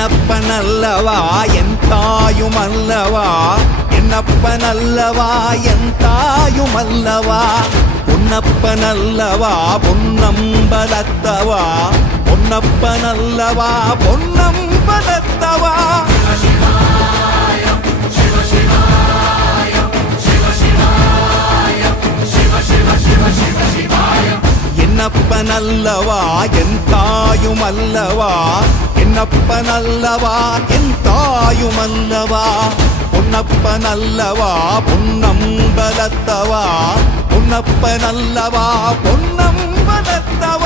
என்னப்பனல்லவா என் தாயுமல்லவா, என்னப்பனல்லவா என் தாயுமல்லவா, பொன்னப்பனல்லவா பொன்னம்பலத்தவா, பொன்னப்பனல்லவா பொன்னம்பலத்தவா. என்னப்பனல்லவா என் தாயுமல்லவா, என்னப்பனல்லவா என் தாயுமல்லவா, பொன்னப்பனல்லவா பொன்னம்பலத்தவா, பொன்னப்பனல்லவா பொன்னம்பலத்தவா.